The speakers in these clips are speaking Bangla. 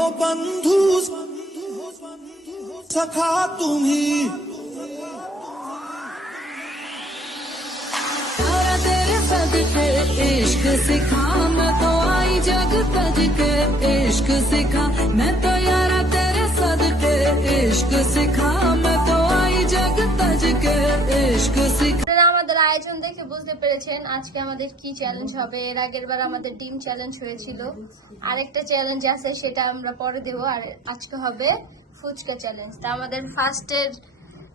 हो बंधु, सखा तुम्ही। सदके इश्क सिखा, मैं तो आई जग तज के इश्क सिखा। मैं तो यारा तेरे सद के इश्क सिखा, मैं तो आई जग तज के इश्क सिखा। বুঝতে পেরেছেন, আজকে আমাদের কি চ্যালেঞ্জ হবে? এর আগের বার আমাদের ডিম চ্যালেঞ্জ হয়েছিল। আরেকটা চ্যালেঞ্জ আছে, সেটা আমরা পরে দেবো। আর আজকে হবে ফুচকা চ্যালেঞ্জ তা আমাদের ফার্স্টের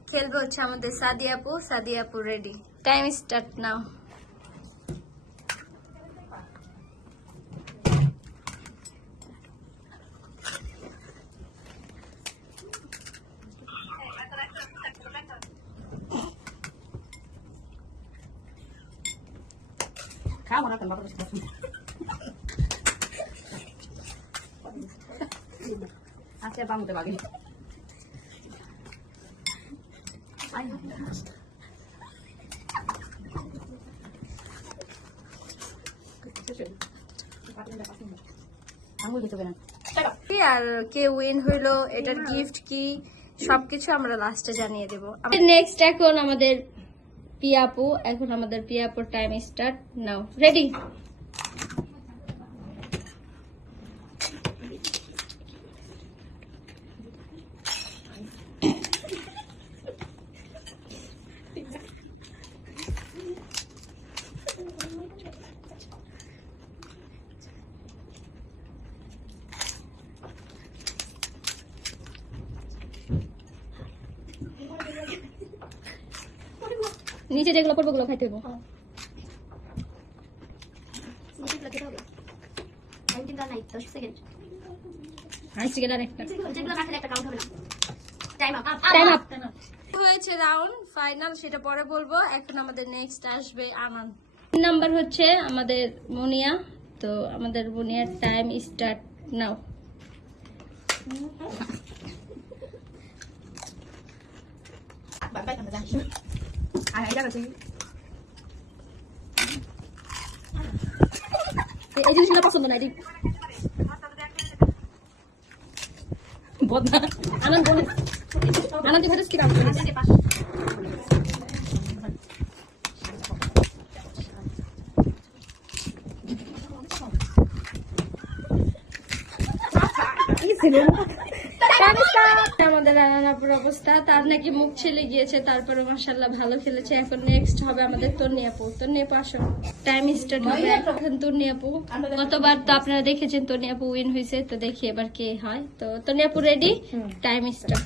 খেলবে হচ্ছে আমাদের সাদিয়াপু সাদিয়াপু রেডি টাইম স্টার্ট নাও খাব না কেন? বাবার কাছে বসুন। আজকে আর বামুতে বাগে। কে উইন হইল এটার গিফট কি সবকিছু আমরা লাস্টে জানিয়ে দেবো। নেক্সট এখন আমাদের পিয়াপু এখন আমাদের পিয়াপুর টাইম স্টার্ট নাও রেডি নিচে যেগুলো পড়ব ওগুলো খাইতে হয়েছে রাউন্ড ফাইনাল সেটা পরে বলব। এখন আমাদের নেক্সট আসবে আমান। নাম্বার হচ্ছে আমাদের মুনিয়া। তো আমাদের মুনিয়ার টাইম স্টার্ট নাও আর এটা আছে এই জিনিসগুলো পছন্দ না এটি বদনা আনন্দ আনন্দ ঘটে কি রাউন্ড আমাদের রানাপুর অবস্থা। তার নাকি মুখ ছেলে গিয়েছে তারপরে মাসাল্লাহ ভালো খেলেছে। এখন নেক্সট হবে আমাদের তন্নিয়াপু। তন্নিয়াপু আসো। টাইম স্টার্ট হবে। এখন তন্নিয়াপু। গতবার তো আপনারা দেখেছেন তন্নিয়াপু উইন হয়েছে তো দেখি এবার কে হয়। তো তন্নিয়াপু রেডি টাইম স্টার্ট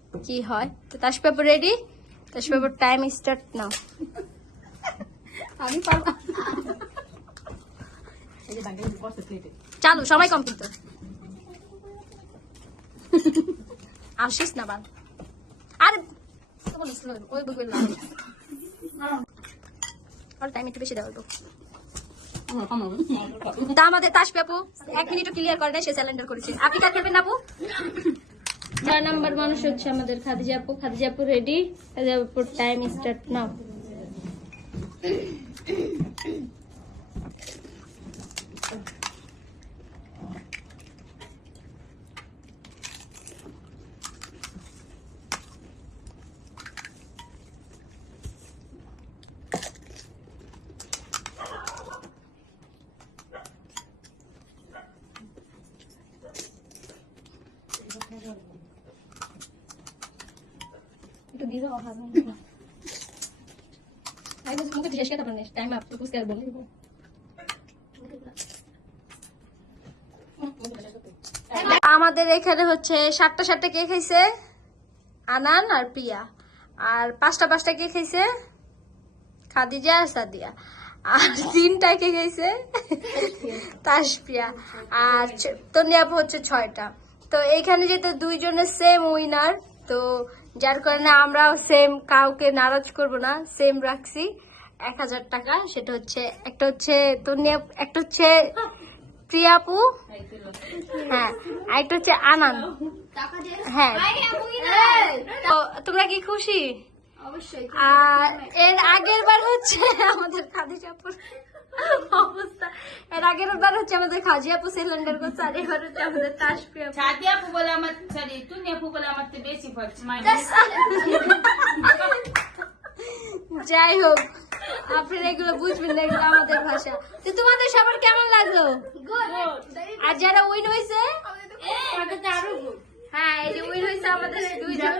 কি হয়? তো তাসপি আপু রেডি তাসপি আপুর টাইম স্টার্ট নাও। আমি পারব। চালু সময় কম কিন্তু আসিস না বাল আরে না, ওই বই আর টাইম একটু বেশি দেওয়া আমাদের তাস পেপু। এক মিনিটও ক্লিয়ার করে নাই সে স্যালেন্ডার করেছে। আপনি কার খেলবেন আপু? ছয় নাম্বার মানুষ হচ্ছে আমাদের খাদিজাপু খাদিজাপু রেডি খাদিজাপুর টাইম স্টার্ট নাও। আমাদের এখানে হচ্ছে সাতটা সাতটা কে খাইছে? আনান আর প্রিয়া। আর পাঁচটা পাঁচটা কে খাইছে? খাদিজা আর সাদিয়া। আর তিনটা কে খাইছে? তাসপিয়া আর তনিয়াপু হচ্ছে ছয়টা। তো এইখানে যেতে দুইজনের সেম উইনার তো যার কারণে আমরা সেম কাউকে নারাজ করব না সেম রাখছি এক হাজার টাকা। সেটা হচ্ছে একটা হচ্ছে তনিয়া একটা হচ্ছে প্রিয়াপু হ্যাঁ আর একটা হচ্ছে আনান। হ্যাঁ। তো তোমরা কি খুশি? অবশ্যই আর এর আগের বার হচ্ছে আমাদের খাদিজাপুর এর আগের বার হচ্ছে আমাদের খাজিয়াপু সিলিন্ডার করছে আর এবার হচ্ছে আমাদের তাসপ্রিয়া ছাতিয়া আপু বলে আমার সরি তুমি আপু বলে আমার তো বেশি হচ্ছে যাই হোক আপনারা এগুলো বুঝবেন না এগুলো আমাদের ভাষা। তো তোমাদের সবার কেমন লাগল? আর যারা উইন হয়েছে হ্যাঁ এই যে উইন হয়েছে আমাদের দুইজন।